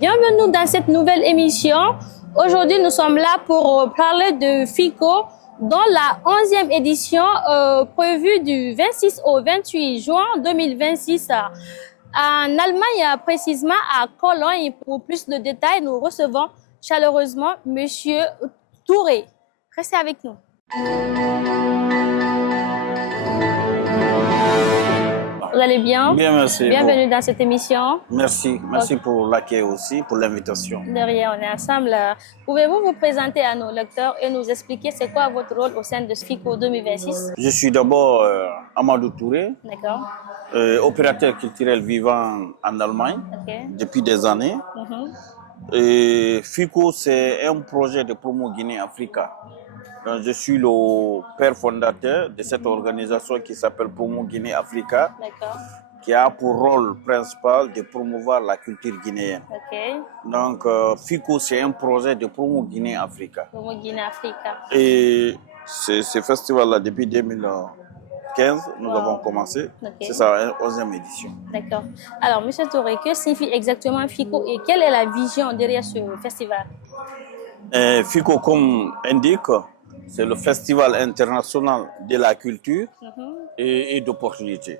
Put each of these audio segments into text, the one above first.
Bienvenue dans cette nouvelle émission. Aujourd'hui, nous sommes là pour parler de FICO, dans la 11e édition prévue du 26 au 28 juin 2026 en Allemagne, précisément à Cologne. Pour plus de détails, nous recevons chaleureusement Monsieur Touré. Restez avec nous. Vous allez bien? Bien, merci. Bienvenue dans cette émission. Merci pour l'accueil aussi, pour l'invitation. De rien, on est ensemble. Pouvez-vous vous présenter à nos lecteurs et nous expliquer c'est quoi votre rôle au sein de FICO 2026? Je suis d'abord Amadou Touré, opérateur culturel vivant en Allemagne depuis des années. Et FICO, c'est un projet de promo Guinée-Africa. Donc, je suis le père fondateur de cette organisation qui s'appelle Promo Guinée-Africa, qui a pour rôle principal de promouvoir la culture guinéenne. Donc, FICO, c'est un projet de promo Guinée-Africa. Promo Guinée-Africa. Et ce festival-là, depuis 2015, nous avons commencé. C'est sa 11e édition. D'accord. Alors, M. Touré, que signifie exactement FICO et quelle est la vision derrière ce festival? FICO, comme indique, c'est le Festival international de la culture et d'opportunités.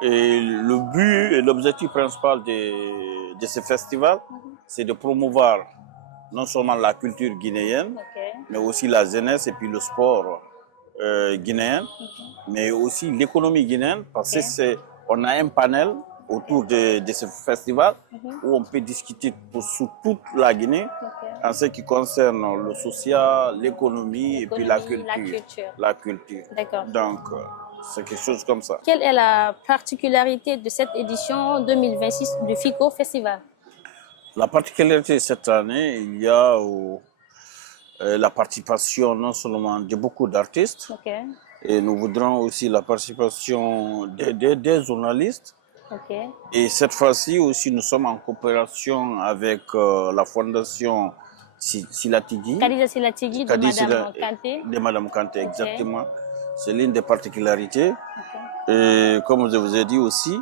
Et le but et l'objectif principal de ce festival, c'est de promouvoir non seulement la culture guinéenne, mais aussi la jeunesse et puis le sport guinéen, mais aussi l'économie guinéenne, parce que on a un panel autour de ce festival où on peut discuter sur toute la Guinée en ce qui concerne le social, l'économie et puis la culture. D'accord. Donc, c'est quelque chose comme ça. Quelle est la particularité de cette édition 2026 du FICO Festival? La particularité cette année, il y a la participation non seulement de beaucoup d'artistes, et nous voudrons aussi la participation des journalistes. Et cette fois-ci aussi, nous sommes en coopération avec la fondation Silatigi. Khadija Silatigi de Madame Kanté. De Madame Kanté, exactement. C'est l'une des particularités. Et comme je vous ai dit aussi,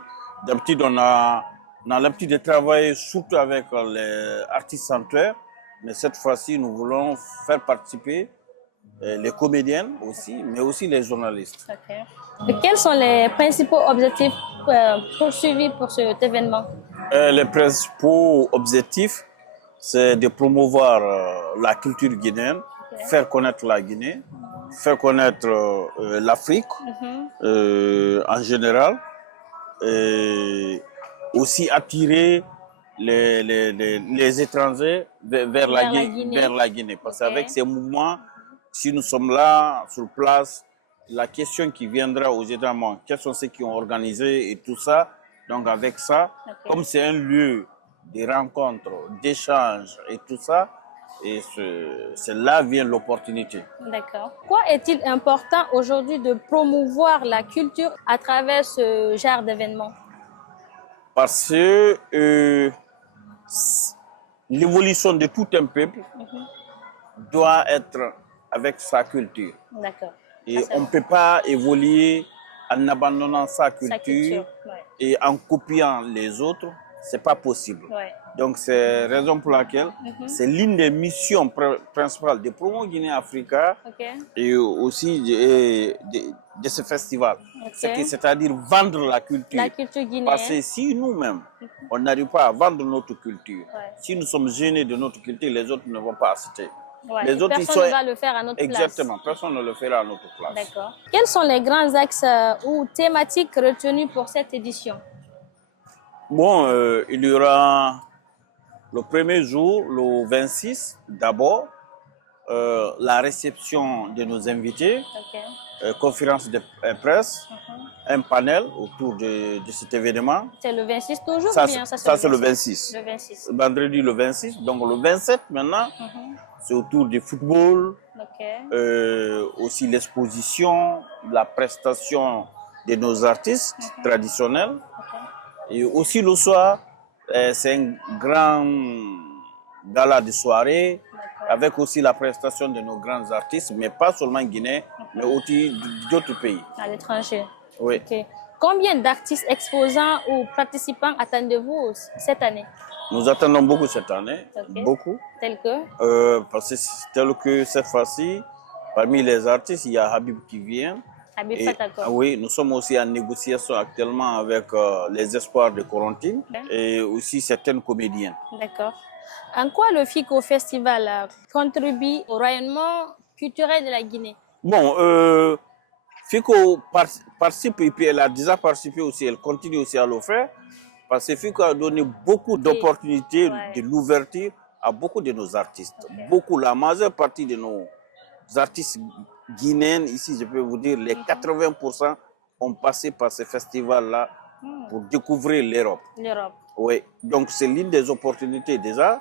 d'habitude, on a l'habitude de travailler surtout avec les artistes centraires. Mais cette fois-ci, nous voulons faire participer les comédiennes aussi, mais aussi les journalistes. Et quels sont les principaux objectifs poursuivis pour cet événement? Les principaux objectifs, c'est de promouvoir la culture guinéenne, faire connaître la Guinée, faire connaître l'Afrique en général, et aussi attirer les étrangers vers la Guinée. Parce qu'avec ces mouvements, si nous sommes là, sur place, la question qui viendra aux États membres, quels sont ceux qui ont organisé et tout ça. Donc avec ça, comme c'est un lieu de rencontres, d'échanges et tout ça, et c'est là vient l'opportunité. D'accord. Pourquoi est-il important aujourd'hui de promouvoir la culture à travers ce genre d'événement? Parce que l'évolution de tout un peuple doit être avec sa culture. D'accord. Et on ne peut pas évoluer en abandonnant sa culture et en copiant les autres, ce n'est pas possible. Donc c'est la raison pour laquelle c'est l'une des missions principales de Promo Guinée-Africa et aussi de ce festival. C'est-à-dire vendre la culture. Guinéenne. Parce que si nous-mêmes, on n'arrive pas à vendre notre culture, si nous sommes gênés de notre culture, les autres ne vont pas assister. Les autres, personne ne va le faire à notre place. Exactement, personne ne le fera à notre place. D'accord. Quels sont les grands axes ou thématiques retenus pour cette édition? Bon, il y aura le premier jour, le 26, d'abord, la réception de nos invités, conférence de presse, un panel autour de cet événement. C'est le 26 toujours ça, ou bien ça c'est le 26. Le 26. Vendredi le 26, donc le 27 maintenant, c'est autour du football, aussi l'exposition, la prestation de nos artistes traditionnels. Et aussi le soir, c'est un grand gala de soirée avec aussi la prestation de nos grands artistes, mais pas seulement guinéens, mais aussi d'autres pays. À l'étranger. Oui. Combien d'artistes exposants ou participants attendez-vous cette année? Nous attendons beaucoup cette année, Ok. beaucoup. Tel que? Parce que tel que cette fois-ci, parmi les artistes, il y a Habib qui vient. Habib Et Fatako. oui, nous sommes aussi en négociation actuellement avec les espoirs de Corentine Ok. et aussi certaines comédiennes. D'accord. En quoi le FICO Festival contribue au rayonnement culturel de la Guinée? Bon, FICO participe et puis elle a déjà participé aussi, elle continue aussi à le faire parce que FICO a donné beaucoup d'opportunités, Ouais. de l'ouverture à beaucoup de nos artistes. Ok. Beaucoup, la majeure partie de nos artistes guinéens, ici je peux vous dire, les 80% ont passé par ce festival-là pour découvrir l'Europe. L'Europe. Oui, donc c'est l'une des opportunités déjà,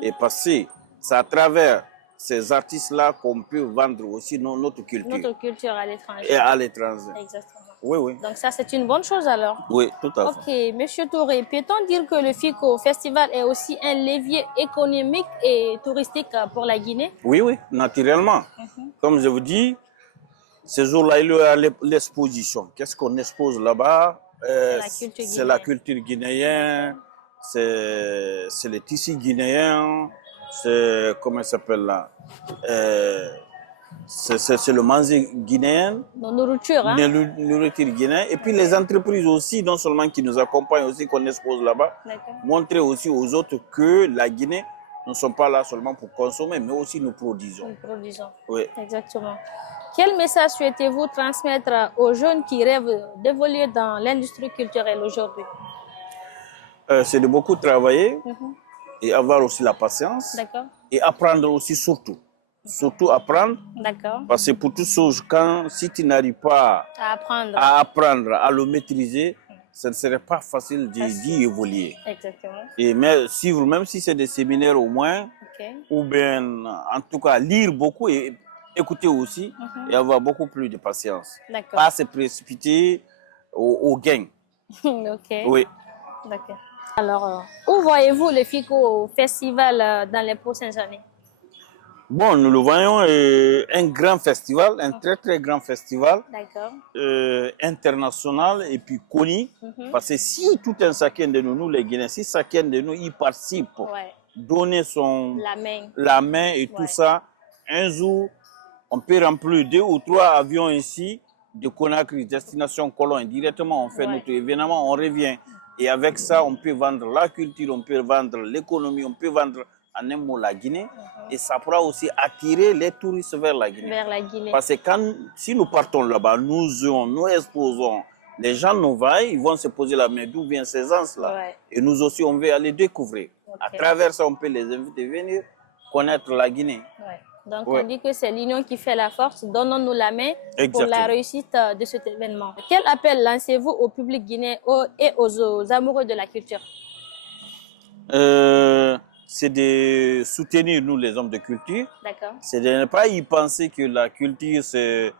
et parce que c'est à travers ces artistes-là qu'on peut vendre aussi notre culture Notre culture à l'étranger. et à l'étranger. Exactement. Oui, oui, Donc ça, c'est une bonne chose alors. oui, tout à fait. Ok, Monsieur Touré, peut-on dire que le FICO Festival est aussi un levier économique et touristique pour la Guinée? Oui, oui, naturellement. Comme je vous dis, ce jour-là, il y a l'exposition. Qu'est-ce qu'on expose là-bas? la culture C'est la culture guinéenne, c'est les tissus guinéens, c'est, comment ça s'appelle là? C'est le manger guinéen, Nos nourritures, hein? la nourriture guinéenne, et puis les entreprises aussi, non seulement qui nous accompagnent aussi, qu'on expose là-bas, D'accord. montrer aussi aux autres que la Guinée, nous ne sommes pas là seulement pour consommer, mais aussi nous produisons. Nous produisons. Oui. Exactement. Quel message souhaitez-vous transmettre aux jeunes qui rêvent d'évoluer dans l'industrie culturelle aujourd'hui? C'est de beaucoup travailler et avoir aussi la patience D'accord. et apprendre aussi surtout. Surtout apprendre, D'accord. parce que pour toutes choses, si tu n'arrives pas À apprendre. à apprendre, à le maîtriser, ce ne serait pas facile d'y évoluer. Exactement. Et mais, suivre, même si c'est des séminaires au moins, Ok. ou bien en tout cas lire beaucoup et écouter aussi, et avoir beaucoup plus de patience. D'accord. Pas se précipiter au gain. Ok. Oui. D'accord. Alors, où voyez-vous le FICO Festival dans les prochaines années? Bon, nous le voyons, un grand festival, un très très grand festival D'accord. international et puis connu. Parce que si tout un chacun de nous, nous les Guinéens, si chacun de nous y participe, Ouais. donner la main et tout Ouais. ça, un jour, on peut remplir 2 ou 3 avions ici de Conakry, destination Colombe. Directement, on fait notre événement, on revient. Et avec ça, on peut vendre la culture, on peut vendre l'économie, on peut vendre en un mot la Guinée. Et ça pourra aussi attirer les touristes vers la Guinée. Vers la Guinée. Parce que si nous partons là-bas, nous exposons, les gens nous voient, ils vont se poser la main d'où viennent ces gens-là. Ouais. Et nous aussi, on veut aller découvrir. À travers ça, on peut les inviter à venir connaître la Guinée. Ouais. Donc, on dit que c'est l'union qui fait la force. Donnons-nous la main pour la réussite de cet événement. Quel appel lancez-vous au public guinéen et aux amoureux de la culture? C'est de soutenir, nous, les hommes de culture. D'accord. C'est de ne pas y penser que la culture, c'est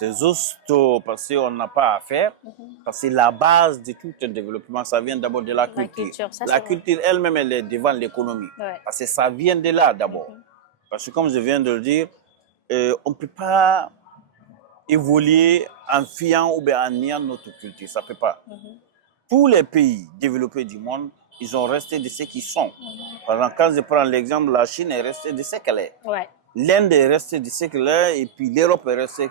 juste parce qu'on n'a pas à faire. Parce que la base de tout un développement, ça vient d'abord de la culture. La culture elle-même, elle est devant l'économie. Ouais. Parce que ça vient de là d'abord. Parce que comme je viens de le dire, on ne peut pas évoluer en fiant ou bien en niant notre culture. Ça ne peut pas. Tous les pays développés du monde, ils ont resté de ce qu'ils sont. Par exemple, quand je prends l'exemple, la Chine est restée de ce qu'elle est. Ouais. L'Inde est restée de ce qu'elle est, et puis l'Europe est restée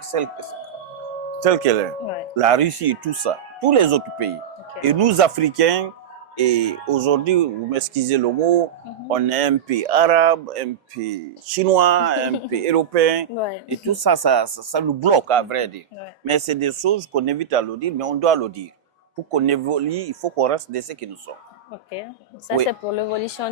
telle qu'elle est. Ouais. La Russie et tout ça. Tous les autres pays. Et nous, Africains, et aujourd'hui, vous m'excusez le mot, on est un peu arabe, un peu chinois, un peu européen. Ouais. Et tout ça, ça nous bloque, à vrai dire. Ouais. Mais c'est des choses qu'on évite à le dire, mais on doit le dire. Pour qu'on évolue, il faut qu'on reste de ce que nous sommes. Ok. Ça, c'est pour l'évolution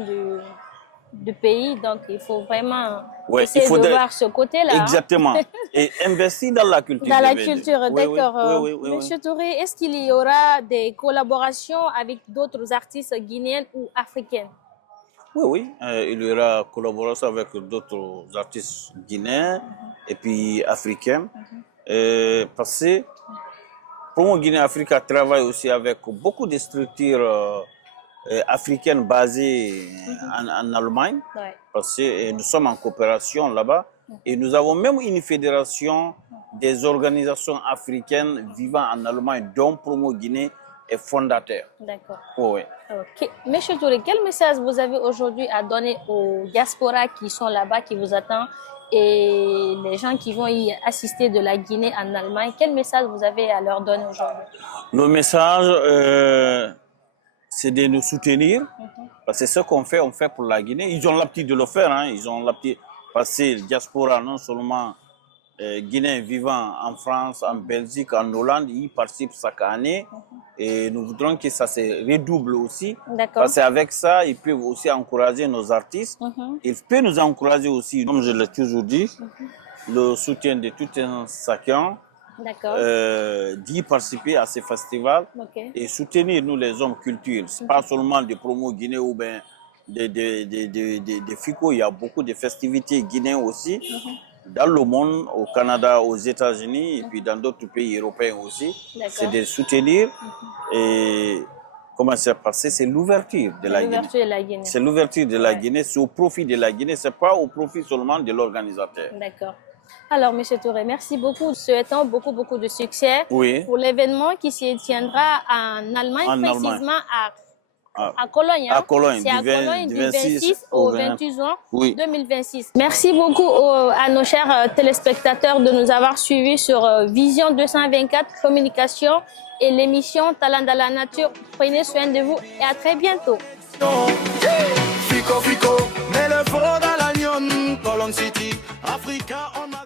du pays. Donc, il faut vraiment essayer de voir ce côté-là. Exactement. Et investir dans la culture. Dans la culture, d'accord. Oui, Monsieur Touré, est-ce qu'il y aura des collaborations avec d'autres artistes guinéens ou africains? Oui. Il y aura collaboration avec d'autres artistes guinéens et puis africains. Parce que Promo Guinée Africa travaille aussi avec beaucoup de structures africaines basées en Allemagne. Ouais. Parce que nous sommes en coopération là-bas. Et nous avons même une fédération des organisations africaines vivant en Allemagne, dont Promo Guinée est fondateur. D'accord. Oui. Ok. Monsieur Touré, quel message vous avez aujourd'hui à donner aux diasporas qui sont là-bas, qui vous attendent, et les gens qui vont y assister de la Guinée en Allemagne? Quel message vous avez à leur donner aujourd'hui? Le message, c'est de nous soutenir, parce que ce qu'on fait, on fait pour la Guinée. Ils ont l'habitude de le faire, hein. Ils ont l'habitude, parce que la diaspora, non seulement Guinéens vivant en France, en Belgique, en Hollande, ils participent chaque année. Et nous voudrons que ça se redouble aussi. D'accord. Parce qu'avec ça, ils peuvent aussi encourager nos artistes. Ils peuvent nous encourager aussi, comme je l'ai toujours dit, le soutien de tout un chacun. D'accord. D'y participer à ces festivals et soutenir nous les hommes culture. C'est pas seulement des promos guinéens ou bien des FICO, il y a beaucoup de festivités guinéennes aussi dans le monde, au Canada, aux États-Unis et puis dans d'autres pays européens aussi. C'est de soutenir et comment c'est passé, c'est l'ouverture de la Guinée. C'est l'ouverture de la Guinée, c'est au profit de la Guinée, c'est pas au profit seulement de l'organisateur. D'accord. Alors, M. Touré, merci beaucoup. Souhaitons beaucoup de succès pour l'événement qui se tiendra en Allemagne, précisément à Cologne. À Cologne, c'est à Cologne du 26 au 28 juin 2026. Merci beaucoup à nos chers téléspectateurs de nous avoir suivis sur Vision 224 Communication et l'émission Talent dans la nature. Prenez soin de vous et à très bientôt. Fico, mets le feu dans la Lyon, Cologne City, Africa, on a...